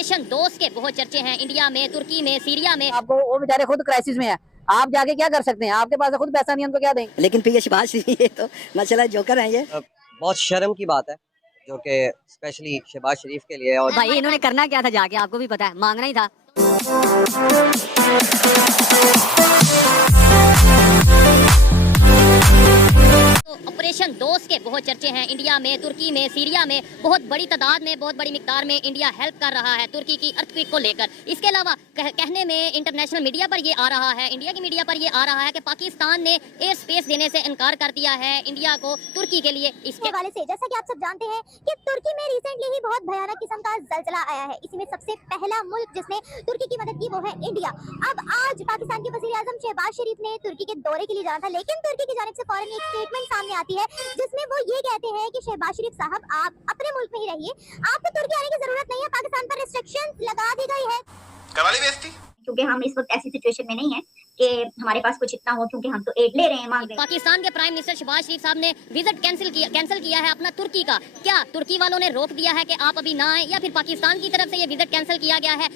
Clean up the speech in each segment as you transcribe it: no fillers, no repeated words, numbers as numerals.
Operation दोस्त के बहुत चर्चे हैं इंडिया में, तुर्की में, सीरिया में। आपको वो बेचारे खुद क्राइसिस में है, आप जाके क्या कर सकते हैं? आपके पास खुद पैसा नहीं है, उनको क्या देंगे? लेकिन फिर ये शहबाज शरीफ ये तो माशाल्लाह जोकर है ये। बहुत शर्म की बात है जो कि स्पेशली शहबाज शरीफ के लिए। और भाई इन्होंने करना क्या था जाके, आपको भी पता है, मांगना ही था। ऑपरेशन दोस्त के बहुत चर्चे हैं इंडिया में, तुर्की में, सीरिया में। बहुत बड़ी तादाद में, बहुत बड़ी मिकदार में इंडिया हेल्प कर रहा है तुर्की की अर्थक्वेक को लेकर। इसके अलावा कहने में इंटरनेशनल मीडिया पर ये आ रहा है, इंडिया की मीडिया पर ये आ रहा है कि पाकिस्तान ने एयर स्पेस देने से इनकार कर दिया है इंडिया को तुर्की के लिए। इसके हवाले से जैसा कि आप सब जानते हैं कि तुर्की में रिसेंटली ही बहुत भयानक किस्म का जलजला आया है। इसी में सबसे पहला मुल्क जिसने तुर्की की मदद की वो है इंडिया। अब आज पाकिस्तान के वज़ीर आज़म शहबाज शरीफ ने तुर्की के दौरे के लिए जाना था, लेकिन तुर्की की जानिब से फौरन एक स्टेटमेंट सामने आती है जिसमें वो ये कहते हैं कि शहबाज शरीफ साहब आप अपने मुल्क में ही रहिए, आपको तुर्की आने की जरूरत नहीं है, पाकिस्तान पर रिस्ट्रिक्शंस लगा दी गई है। करवाली बेइज्जती, क्योंकि हम इस वक्त ऐसी सिचुएशन में नहीं है कि हमारे पास कुछ इतना हो, क्योंकि हम तो एड ले रहे हैं, मांग रहे हैं। पाकिस्तान के प्राइम मिनिस्टर शहबाज शरीफ साहब ने विजिट कैंसिल किया है अपना तुर्की का। क्या तुर्की वालों ने रोक दिया है कि आप अभी ना आए, या फिर पाकिस्तान की तरफ से ये विजिट कैंसिल किया गया है?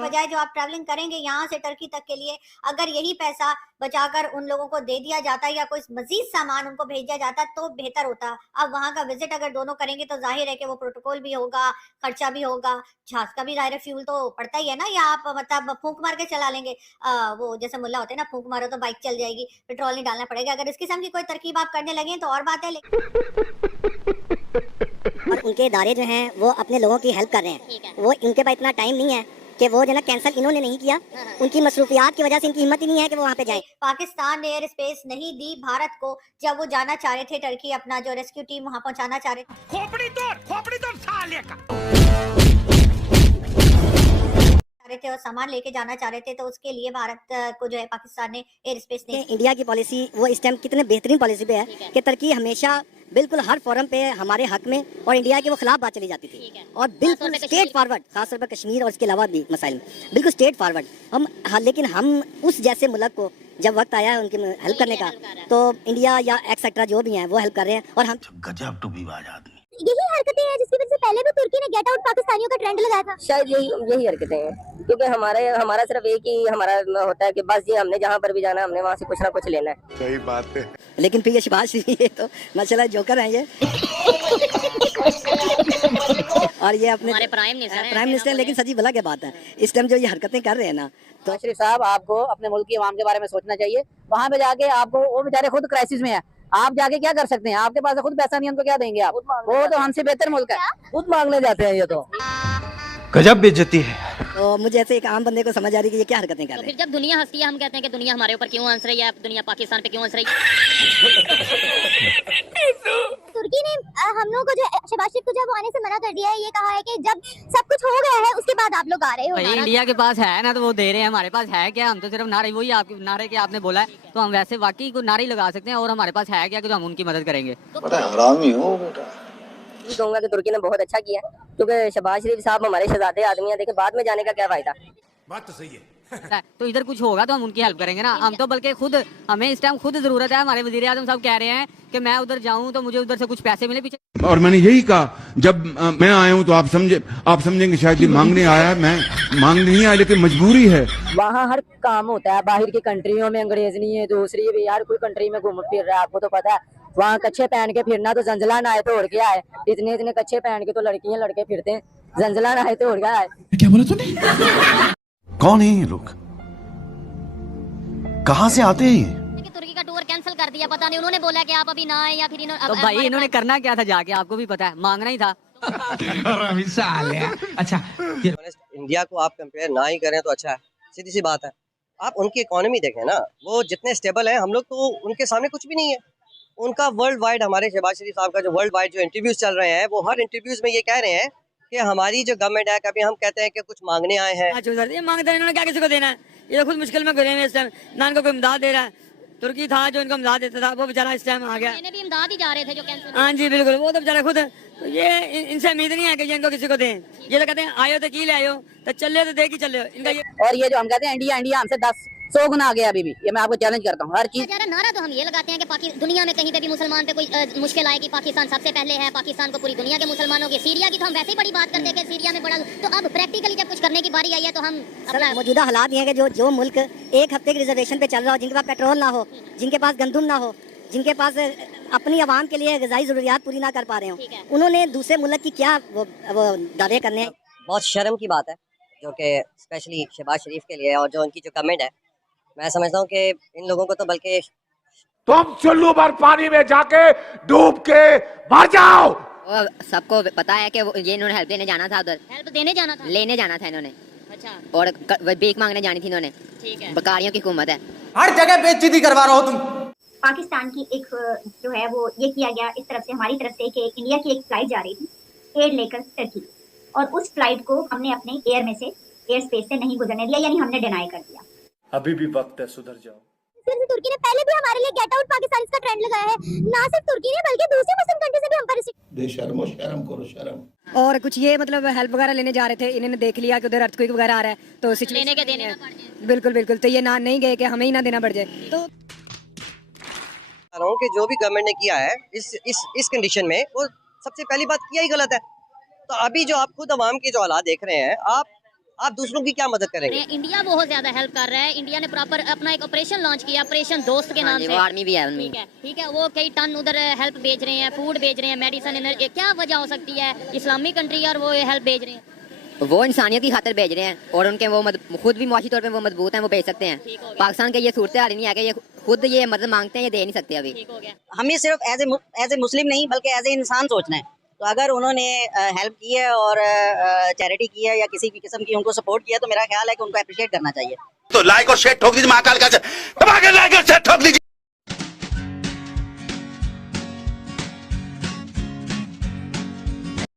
बजाय जो आप ट्रैवलिंग करेंगे यहाँ से टर्की तक के लिए, अगर यही पैसा बचाकर उन लोगों को दे दिया जाता या कोई मजीद सामान उनको भेज दिया जाता तो बेहतर होता। अब वहाँ का विजिट अगर दोनों करेंगे तो जाहिर है कि वो प्रोटोकॉल भी होगा, खर्चा भी होगा, जहाज का भी जाहिर है फ्यूल तो पड़ता ही है ना। या आप मतलब फूंक मार के चला लेंगे, वो जैसे मुल्ला होते हैं ना, फूंक मारो तो बाइक चल जाएगी, पेट्रोल नहीं डालना पड़ेगा। अगर इस किस्म की कोई तरकीब आप करने लगे तो और बात है, और उनके इदारे जो हैं वो अपने लोगों की हेल्प कर रहे हैं। वो इनके पास इतना टाइम नहीं है कि वो जो ना कैंसिल इन्होंने नहीं किया, उनकी मसरूफियात की वजह से इनकी हिम्मत ही नहीं है कि वो वहाँ पे जाएं। पाकिस्तान ने एयर स्पेस नहीं दी भारत को जब वो जाना चाह रहे थे टर्की, अपना जो रेस्क्यू टीम वहाँ पहुँचाना चाह रहे थे। खोपड़ी तोड़ साले का। थे और सामान लेके जाना चाह रहे थे, तो उसके लिए भारत को जो है पाकिस्तान ने एयर स्पेस नहीं। इंडिया की पॉलिसी वो इस टाइम कितने बेहतरीन पॉलिसी पे है कि तुर्की हमेशा बिल्कुल हर फोरम पे हमारे हक में और इंडिया के वो खिलाफ बात चली जाती थी, और बिल्कुल स्टेट फॉरवर्ड, खासतौर पर कश्मीर और इसके अलावा भी मसाइल में बिल्कुल स्टेट फॉरवर्ड हम। हाँ, लेकिन हम उस जैसे मुल्क को जब वक्त आया है उनकी हेल्प करने का, तो इंडिया या एक्सेट्रा जो भी हैं वो हेल्प कर रहे हैं। और हम गजब टूबीबाज आदमी। यही हरकतें हैं जिसकी वजह से पहले भी तुर्की ने गेट आउट पाकिस्तानियों का ट्रेंड लगाया था। शायद यही हरकतें हैं, क्योंकि हमारा सिर्फ एक ही हमारा होता है कि बस ये हमने जहाँ पर भी जाना हमने वहाँ से कुछ ना कुछ लेना है। सही बात है। लेकिन फिर ये शहबाज शरीफ ये तो माशाल्लाह जोकर है ये। और ये अपने प्राइम मिनिस्टर, लेकिन सच्ची भला क्या बात है, इस टाइम जो ये हरकतें कर रहे हैं ना, तो शरीफ साहब आपको अपने मुल्क की आवाम के बारे में सोचना चाहिए। वहाँ पे जाके आपको वो बेचारे खुद क्राइसिस में है, आप जाके क्या कर सकते हैं? आपके पास खुद पैसा नहीं है, उनको क्या देंगे आप? वो तो हमसे बेहतर मुल्क है, खुद मांगने जाते हैं ये तो। गजब बेइज्जती है। तो मुझे ऐसे एक आम बंदे को समझ आ रही है कि ये क्या हरकतें कर रहे हैं। फिर जब दुनिया हंसती है हम कहते हैं कि दुनिया हमारे ऊपर क्यों हंस रही है, दुनिया पाकिस्तान पे क्यों हंस रही है। तुर्की ने हम लोगों को जो शहबाज शरीफ को जब आने से मना कर दिया है, ये कहा है कि जब सब कुछ हो गया है उसके बाद आप लोग आ रहे हो। इंडिया के पास है ना तो वो दे रहे हैं, हमारे पास है क्या? हम तो सिर्फ नारे, वही आपके नारे के आपने बोला है तो हम वैसे वाकई को नारे लगा सकते हैं, और हमारे पास है क्या कि तो हम उनकी मदद करेंगे। हरामी हो बेटा। कहूँगा कि तुर्की ने बहुत अच्छा किया, क्योंकि शहबाज शरीफ साहब हमारे शहजादे आदमी हैं। देखिए बाद में जाने का क्या फायदा। बात तो सही है। तो इधर कुछ होगा तो हम उनकी हेल्प करेंगे ना। हम तो बल्कि खुद, हमें इस टाइम खुद जरूरत है। हमारे वजीर आज़म साहब कह रहे हैं कि मैं उधर जाऊं तो मुझे उधर से कुछ पैसे मिले पीछे। और मैंने यही कहा, जब मैं आया हूं तो आप समझेंगे शायद ये मांगने आया है। मैं मांगने नहीं आया, लेकिन मजबूरी है। वहाँ हर काम होता है, बाहर की कंट्रियों में अंग्रेज नहीं है, दूसरी भी यार कोई कंट्री में घूम फिर रहा है, आपको तो पता है। वहाँ कच्छे पहन के फिरना तो जंजला ना आए तो उड़ के आए। इतने कच्छे पहन के तो लड़कियां लड़के फिरते हैं, जंजला ना आए तो उड़ के आए। क्या बोला तूने? कौन है ये लोग, कहाँ से आते हैं? तुर्की का टूर कैंसिल कर दिया, पता नहीं उन्होंने बोला कि आप अभी ना आए, या फिर तो भाई इन्होंने करना क्या था जाके, आपको भी पता है, मांगना ही था। अच्छा, इंडिया को आप कंपेयर ना ही करें तो अच्छा है, सीधी सी बात है। आप उनकी इकोनॉमी देखें ना, वो जितने स्टेबल है, हम लोग तो उनके सामने कुछ भी नहीं है। उनका वर्ल्ड वाइड, हमारे शहबाज शरीफ साहब का जो वर्ल्ड वाइड जो इंटरव्यूज चल रहे हैं, वो हर इंटरव्यूज में ये कह रहे हैं कि हमारी जो गवर्नमेंट है, कभी हम कहते हैं कि कुछ मांगने आए हैं। ये मांगते हैं, इन्होंने क्या किसी को देना है? ये खुद मुश्किल में घिरे हैं इस टाइम, ना इनको कोई इमदाद दे रहा है। तुर्की था जो इनको इमदाद देता था, वो बेचारा इस टाइम आ गया। भी इमदाद ही जा रहे थे जो कैंसिल। हाँ जी बिल्कुल, वो तो बेचारा खुद तो ये इनसे उम्मीद नहीं है कि ये इनको किसी को दें। ये तो कहते हैं आयो तो की ले आयो, तो चले तो दे की चले। इनका ये और ये जो हम कहते हैं इंडिया इंडिया, हमसे 100 गुना आगे अभी भी। ये मैं आपको चैलेंज करता हूँ हर चीज। जरा नारा तो हम ये लगाते हैं कि दुनिया में कहीं पे भी मुसलमान पे कोई मुश्किल आए कि पाकिस्तान सबसे पहले है, पाकिस्तान को पूरी दुनिया के मुसलमानों की। सीरिया की तो हम वैसे ही बड़ी बात करते हैं कि सीरिया में बड़ा, तो अब प्रैक्टिकली जब कुछ करने की बारी आई है तो हम अपना मौजूदा हालात ये है कि जो मुल्क एक हफ्ते की रिजर्वेशन पे चल रहा हो, जिनके पास पेट्रोल ना हो, जिनके पास गंदम ना हो, जिनके पास अपनी आवाम के लिए ग़िज़ाई ज़रूरियात पूरी ना कर पा रहे हो, उन्होंने दूसरे मुल्क की क्या वो दावे करने हैं। बहुत शर्म की बात है जो कि स्पेशली शहबाज शरीफ के लिए, और जो उनकी जो कमेंट है, मैं समझता हूँ कि इन लोगों को तो बल्कि तुम चुल्लू भर पानी में जाके डूब के मर जाओ। सबको पता है कि ये इन्होंने हेल्प देने जाना था, उधर हेल्प देने जाना था, लेने जाना था इन्होंने। अच्छा, और भीख मांगने जानी थी इन्होंने। ठीक है। बकारियों की हुकूमत है, हर जगह बेइज्जती करवा रहे हो तुम। पाकिस्तान की एक जो है वो ये किया गया इस तरफ से, हमारी तरफ से, कि इंडिया की एक फ्लाइट जा रही थी एड लेकर टर्की, और उस फ्लाइट को हमने अपने एयर में से, एयर स्पेस से नहीं गुजरने दिया, यानी हमने डिनाई कर दिया। अभी भी वक्त है, सुधर जाओ। तुर्की ने पहले भी हमारे लिए गेट आउट पाकिस्तान का ट्रेंड लगाया है, ना सिर्फ तुर्की ने बल्कि दूसरे मुस्लिम कंट्री से भी हम पर बेशर्मो, शर्म करो शर्म। और कुछ ये मतलब हेल्प वगैरह लेने जा रहे थे, इन्होंने देख लिया कि उधर अर्थक्वेक वगैरह आ रहा है, तो लेने के देने ना पड़ जाए। बिल्कुल बिल्कुल, तो ये ना नहीं गए कि हमें ही ना देना पड़ जाए। तो कह रहा हूँ कि जो भी गवर्नमेंट ने किया है इस कंडीशन में, वो सबसे पहली बात किया ही गलत है। तो अभी जो आप खुद अवाम के जो हालात देख रहे हैं, आप दूसरों की क्या मदद करेंगे? इंडिया बहुत ज्यादा हेल्प कर रहा है। इंडिया ने प्रॉपर अपना एक ऑपरेशन लॉन्च किया, ऑपरेशन दोस्त के नाम से। आर्मी भी है उनमें। ठीक है, वो कई टन उधर हेल्प भेज रहे हैं, फूड भेज रहे हैं, मेडिसिन। क्या वजह हो सकती है इस्लामिक कंट्री और वो हेल्प भेज रहे हैं? वो इंसानियत की खातिर भेज रहे हैं, और उनके वो खुद भी मुआशी तौर पे वो मजबूत हैं, वो भेज सकते हैं। पाकिस्तान के ये सूरत हाल नहीं है कि ये खुद ये मदद मांगते हैं, ये दे नहीं सकते अभी। ठीक हो गया। हमें सिर्फ एज ए मुस्लिम नहीं बल्कि एज ए इंसान सोचना है। तो अगर उन्होंने हेल्प की है और चैरिटी की है या किसी भी किस्म की उनको सपोर्ट किया, तो मेरा ख्याल है कि उनको अप्रिशिएट करना चाहिए। तो लाइक और शेयर ठोक दीजिए, महाकाल का लाइक और शेयर ठोक दीजिए।